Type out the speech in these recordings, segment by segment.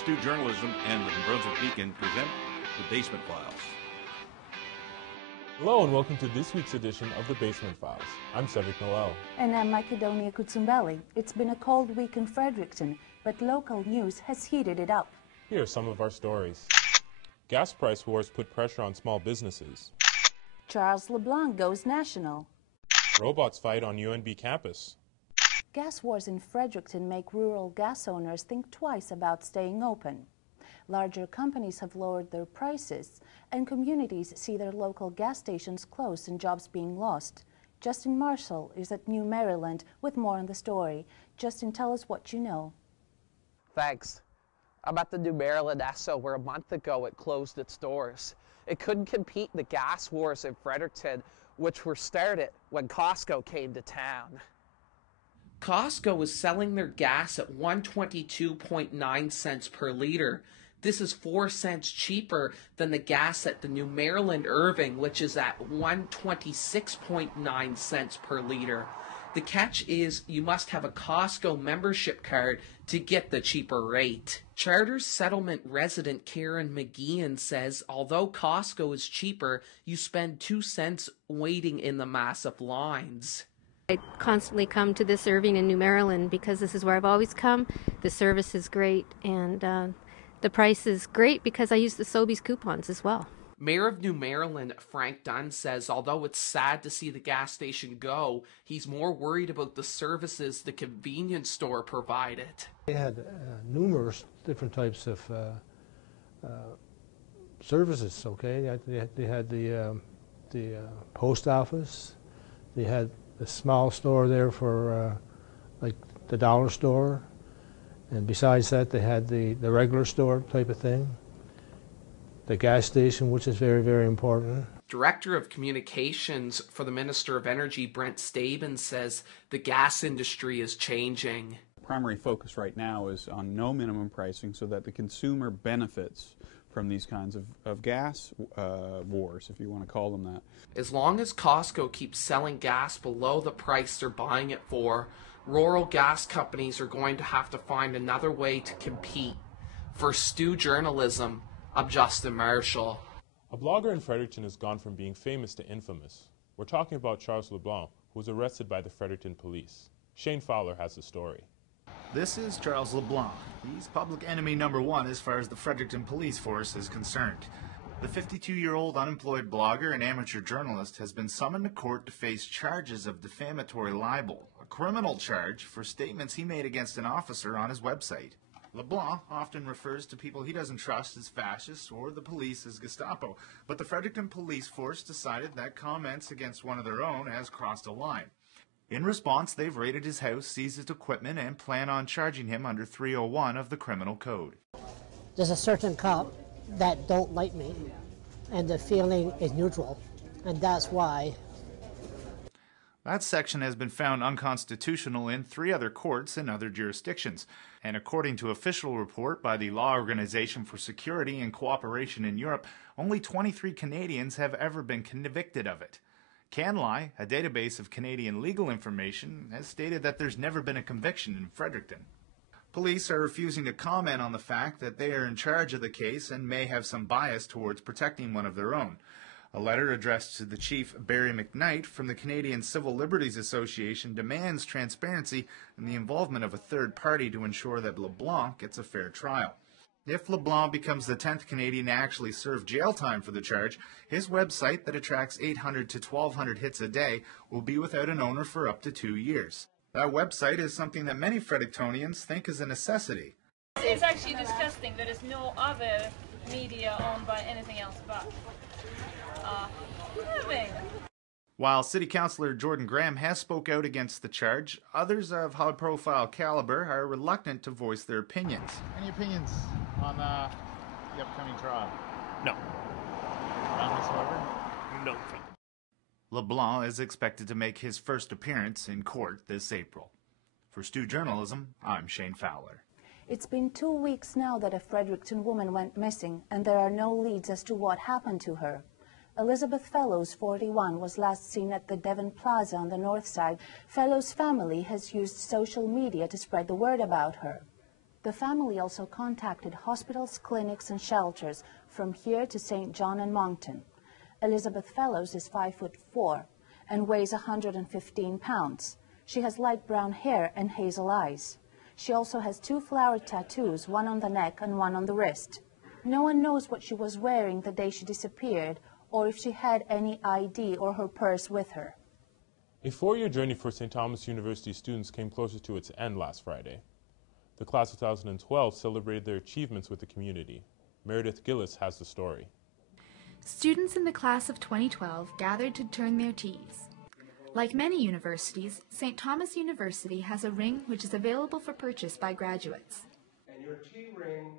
Stu Journalism and the New Brunswick Beacon present the Basement Files. Hello and welcome to this week's edition of the Basement Files. I'm Cedric Noel. And I'm Macedonia Kutsumbeli. It's been a cold week in Fredericton, but local news has heated it up. Here are some of our stories. Gas price wars put pressure on small businesses. Charles LeBlanc goes national. Robots fight on UNB campus. Gas wars in Fredericton make rural gas owners think twice about staying open. Larger companies have lowered their prices, and communities see their local gas stations close and jobs being lost. Justin Marshall is at New Maryland with more on the story. Justin, tell us what you know. Thanks. I'm at the New Maryland Esso where a month ago it closed its doors. It couldn't compete in the gas wars in Fredericton, which were started when Costco came to town. Costco was selling their gas at 122.9 cents per liter. This is 4 cents cheaper than the gas at the New Maryland Irving, which is at 126.9 cents per liter. The catch is you must have a Costco membership card to get the cheaper rate. Charters Settlement resident Karen McGeehan says although Costco is cheaper, you spend 2 cents waiting in the massive lines. I constantly come to this Irving in New Maryland because this is where I've always come. The service is great and the price is great because I use the Sobeys coupons as well. Mayor of New Maryland, Frank Dunn, says although it's sad to see the gas station go, he's more worried about the services the convenience store provided. They had numerous different types of services, okay? They had the post office, they had a small store there for like the dollar store, and besides that they had the regular store type of thing. The gas station, which is very, very important. Director of Communications for the Minister of Energy, Brent Staben, says the gas industry is changing. Primary focus right now is on no minimum pricing so that the consumer benefits from these kinds of gas wars, if you want to call them that. As long as Costco keeps selling gas below the price they're buying it for, rural gas companies are going to have to find another way to compete. For Stu Journalism, I'm Justin Marshall. A blogger in Fredericton has gone from being famous to infamous. We're talking about Charles LeBlanc, who was arrested by the Fredericton police. Shane Fowler has the story. This is Charles LeBlanc. He's public enemy number one as far as the Fredericton police force is concerned. The 52-year-old unemployed blogger and amateur journalist has been summoned to court to face charges of defamatory libel, a criminal charge for statements he made against an officer on his website. LeBlanc often refers to people he doesn't trust as fascists or the police as Gestapo, but the Fredericton police force decided that comments against one of their own has crossed a line. In response, they've raided his house, seized his equipment, and plan on charging him under 301 of the Criminal Code. There's a certain cop that don't like me, and the feeling is neutral, and that's why. That section has been found unconstitutional in 3 other courts in other jurisdictions, and according to official report by the Law Organization for Security and Cooperation in Europe, only 23 Canadians have ever been convicted of it. CanLI, a database of Canadian legal information, has stated that there's never been a conviction in Fredericton. Police are refusing to comment on the fact that they are in charge of the case and may have some bias towards protecting one of their own. A letter addressed to the chief, Barry McKnight, from the Canadian Civil Liberties Association demands transparency and the involvement of a third party to ensure that LeBlanc gets a fair trial. If LeBlanc becomes the 10th Canadian to actually serve jail time for the charge, his website that attracts 800 to 1,200 hits a day will be without an owner for up to 2 years. That website is something that many Frederictonians think is a necessity. It's actually disgusting. There is no other media owned by anything else but living. While City Councillor Jordan Graham has spoke out against the charge, others of high-profile caliber are reluctant to voice their opinions. Any opinions on the upcoming trial? No. None whatsoever? No. LeBlanc is expected to make his first appearance in court this April. For Stu Journalism, I'm Shane Fowler. It's been 2 weeks now that a Fredericton woman went missing, and there are no leads as to what happened to her. Elizabeth Fellows, 41, was last seen at the Devon Plaza on the north side. Fellows' family has used social media to spread the word about her. The family also contacted hospitals, clinics, and shelters from here to St. John and Moncton. Elizabeth Fellows is 5'4" and weighs 115 pounds. She has light brown hair and hazel eyes. She also has 2 flower tattoos, one on the neck and one on the wrist. No one knows what she was wearing the day she disappeared or if she had any ID or her purse with her. A 4-year journey for St. Thomas University students came closer to its end last Friday. The class of 2012 celebrated their achievements with the community. Meredith Gillis has the story. Students in the class of 2012 gathered to turn their teas. Like many universities, St. Thomas University has a ring which is available for purchase by graduates. And your tea ring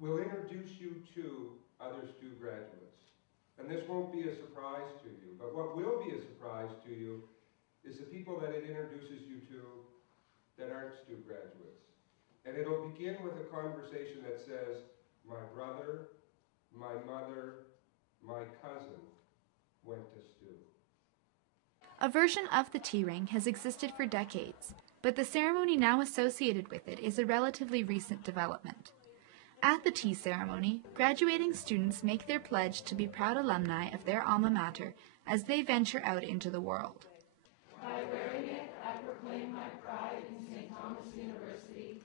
will introduce you to other STU graduates. And this won't be a surprise to you, but what will be a surprise to you is the people that it introduces you to that aren't STU graduates. And it'll begin with a conversation that says, my brother, my mother, my cousin went to STU. A version of the tea ring has existed for decades, but the ceremony now associated with it is a relatively recent development. At the tea ceremony, graduating students make their pledge to be proud alumni of their alma mater as they venture out into the world. By wearing it, I proclaim my pride in St. Thomas University.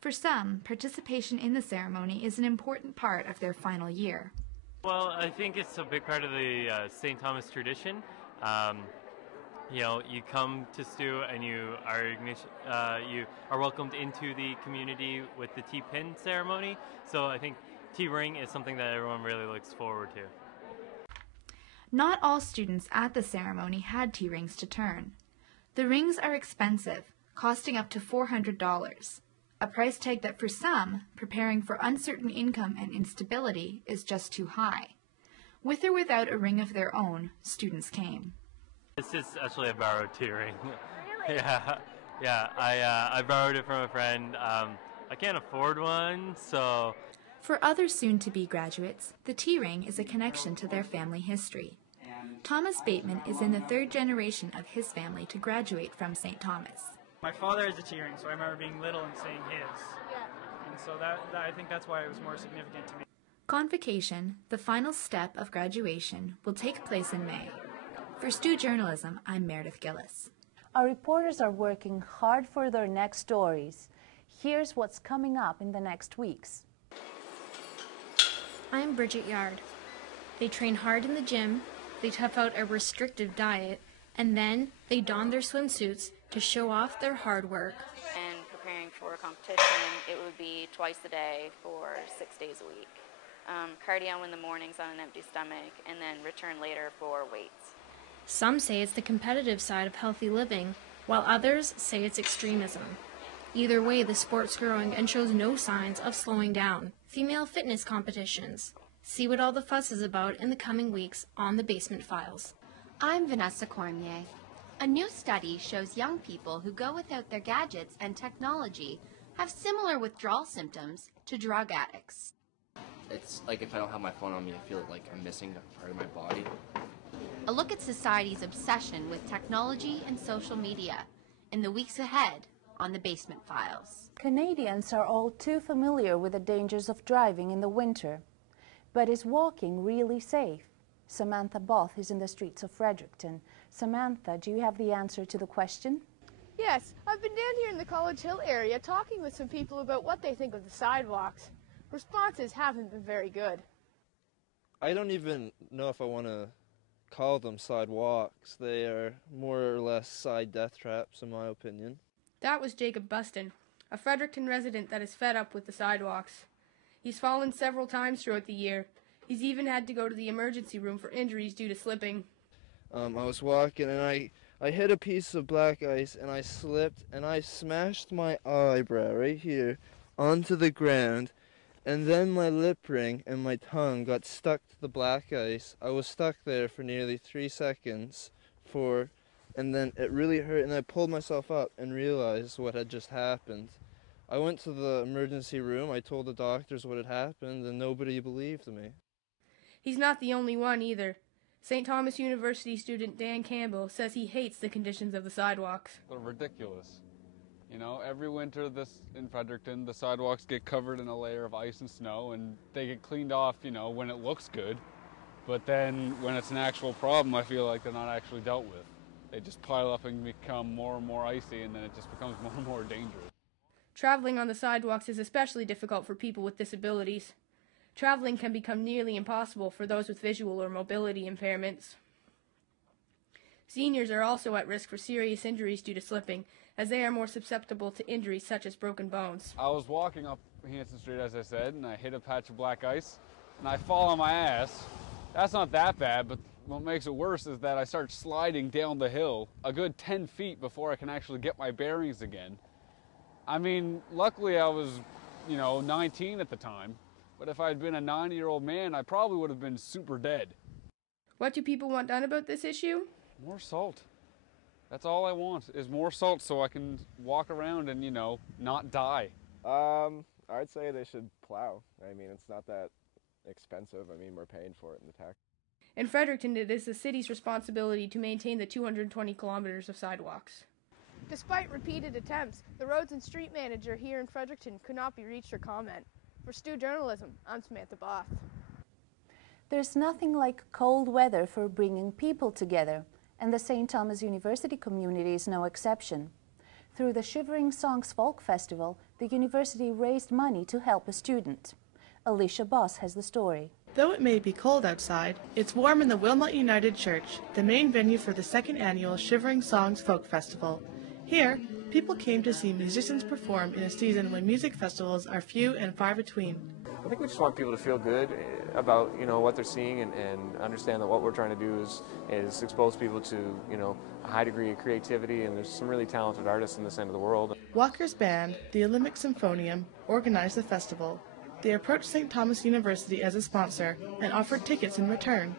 For some, participation in the ceremony is an important part of their final year. Well, I think it's a big part of the St. Thomas tradition. You know, you come to STU and you are welcomed into the community with the tea pin ceremony. So I think tea ring is something that everyone really looks forward to. Not all students at the ceremony had tea rings to turn. The rings are expensive, costing up to $400, a price tag that for some, preparing for uncertain income and instability, is just too high. With or without a ring of their own, students came. This is actually a borrowed tea ring. Really? Yeah. I borrowed it from a friend. I can't afford one, so... For other soon-to-be graduates, the tea ring is a connection to their family history. Thomas Bateman is in the 3rd generation of his family to graduate from St. Thomas. My father has a tea ring, so I remember being little and seeing his. Yeah. And so I think that's why it was more significant to me. Convocation, the final step of graduation, will take place in May. For STU Journalism, I'm Meredith Gillis. Our reporters are working hard for their next stories. Here's what's coming up in the next weeks. I'm Bridget Yard. They train hard in the gym, they tough out a restrictive diet, and then they don their swimsuits to show off their hard work. And preparing for a competition, it would be twice a day for 6 days a week. Cardio in the mornings on an empty stomach, and then return later for weights. Some say it's the competitive side of healthy living, while others say it's extremism. Either way, the sport's growing and shows no signs of slowing down. Female fitness competitions. See what all the fuss is about in the coming weeks on the Basement Files. I'm Vanessa Cormier. A new study shows young people who go without their gadgets and technology have similar withdrawal symptoms to drug addicts. It's like if I don't have my phone on me, I feel like I'm missing a part of my body. A look at society's obsession with technology and social media in the weeks ahead on the Basement Files. Canadians are all too familiar with the dangers of driving in the winter. But is walking really safe? Samantha Both is in the streets of Fredericton. Samantha, do you have the answer to the question? Yes, I've been down here in the College Hill area talking with some people about what they think of the sidewalks. Responses haven't been very good. I don't even know if I want to call them sidewalks. They are more or less side death traps, in my opinion. That was Jacob Buston, a Fredericton resident that is fed up with the sidewalks. He's fallen several times throughout the year. He's even had to go to the emergency room for injuries due to slipping. I was walking and I hit a piece of black ice and I slipped and I smashed my eyebrow right here onto the ground, and then my lip ring and my tongue got stuck to the black ice. I was stuck there for nearly 3 seconds and then it really hurt, and I pulled myself up and realized what had just happened. I went to the emergency room, I told the doctors what had happened, and nobody believed me. He's not the only one either. St. Thomas University student Dan Campbell says he hates the conditions of the sidewalks. They're ridiculous. You know, every winter in Fredericton, the sidewalks get covered in a layer of ice and snow, and they get cleaned off, you know, when it looks good. But then when it's an actual problem, I feel like they're not actually dealt with. They just pile up and become more and more icy, and then it just becomes more and more dangerous. Traveling on the sidewalks is especially difficult for people with disabilities. Traveling can become nearly impossible for those with visual or mobility impairments. Seniors are also at risk for serious injuries due to slipping, as they are more susceptible to injuries such as broken bones. I was walking up Hanson Street, as I said, and I hit a patch of black ice, and I fall on my ass. That's not that bad, but what makes it worse is that I start sliding down the hill a good 10 feet before I can actually get my bearings again. I mean, luckily I was, 19 at the time, but if I'd been a 90-year-old man, I probably would have been super dead. What do people want done about this issue? More salt. That's all I want, is more salt so I can walk around and, not die. I'd say they should plow. I mean, it's not that expensive. I mean, we're paying for it in the tax. In Fredericton, it is the city's responsibility to maintain the 220 kilometers of sidewalks. Despite repeated attempts, the roads and street manager here in Fredericton could not be reached for comment. For Stu Journalism, I'm Samantha Both. There's nothing like cold weather for bringing people together, and the St. Thomas University community is no exception. Through the Shivering Songs Folk Festival, the university raised money to help a student. Alicia Boss has the story. Though it may be cold outside, it's warm in the Wilmot United Church, the main venue for the second annual Shivering Songs Folk Festival. Here, people came to see musicians perform in a season when music festivals are few and far between. I think we just want people to feel good about what they're seeing and understand that what we're trying to do is expose people to a high degree of creativity, and there's some really talented artists in this end of the world. Walker's band, the Olympic Symphonium, organized the festival. They approached St. Thomas University as a sponsor and offered tickets in return.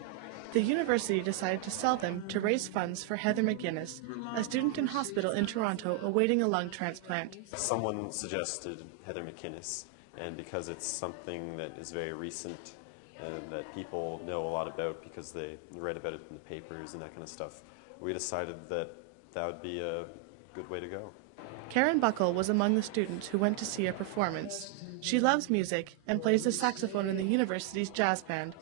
The university decided to sell them to raise funds for Heather McGuinness, a student in hospital in Toronto awaiting a lung transplant. Someone suggested Heather McGuinness, and because it's something that is very recent and that people know a lot about because they read about it in the papers and that kind of stuff, we decided that that would be a good way to go. Karen Buckle was among the students who went to see a performance. She loves music and plays the saxophone in the university's jazz band.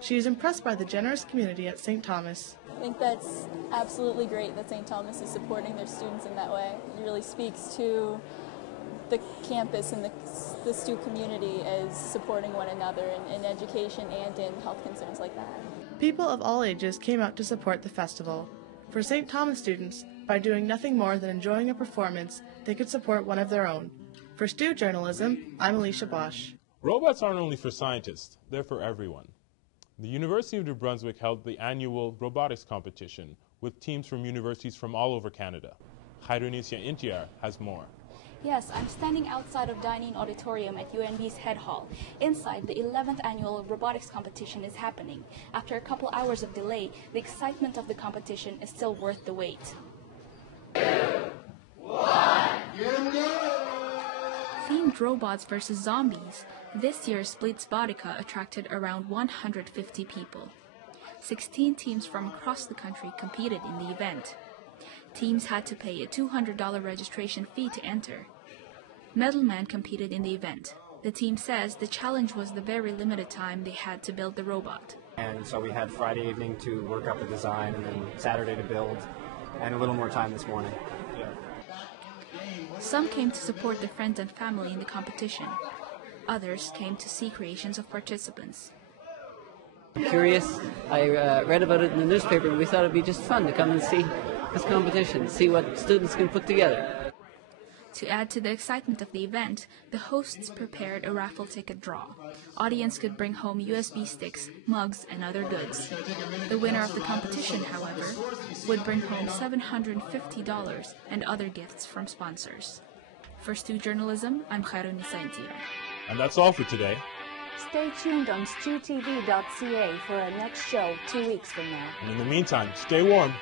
She is impressed by the generous community at St. Thomas. I think that's absolutely great that St. Thomas is supporting their students in that way. It really speaks to the campus and the STU community as supporting one another in education and in health concerns like that. People of all ages came out to support the festival. For St. Thomas students, by doing nothing more than enjoying a performance, they could support one of their own. For STU Journalism, I'm Alicia Bosch. Robots aren't only for scientists, they're for everyone. The University of New Brunswick held the annual robotics competition with teams from universities from all over Canada. Khairunisya Intiar has more. Yes, I'm standing outside of Dining Auditorium at UNB's Head Hall. Inside, the 11th annual robotics competition is happening. After a couple hours of delay, the excitement of the competition is still worth the wait. 2, 1, Themed robots versus zombies. This year's Blitzbodica attracted around 150 people. 16 teams from across the country competed in the event. Teams had to pay a $200 registration fee to enter. Metalman competed in the event. The team says the challenge was the very limited time they had to build the robot. And so we had Friday evening to work up a design and then Saturday to build, and a little more time this morning. Some came to support their friends and family in the competition. Others came to see creations of participants. I'm curious. I read about it in the newspaper and we thought it'd be just fun to come and see this competition, see what students can put together. To add to the excitement of the event, the hosts prepared a raffle ticket draw. Audience could bring home USB sticks, mugs, and other goods. The winner of the competition, however, would bring home $750 and other gifts from sponsors. For STU Journalism, I'm Khairunisya Intiar. And that's all for today. Stay tuned on stutv.ca for our next show 2 weeks from now. And in the meantime, stay warm.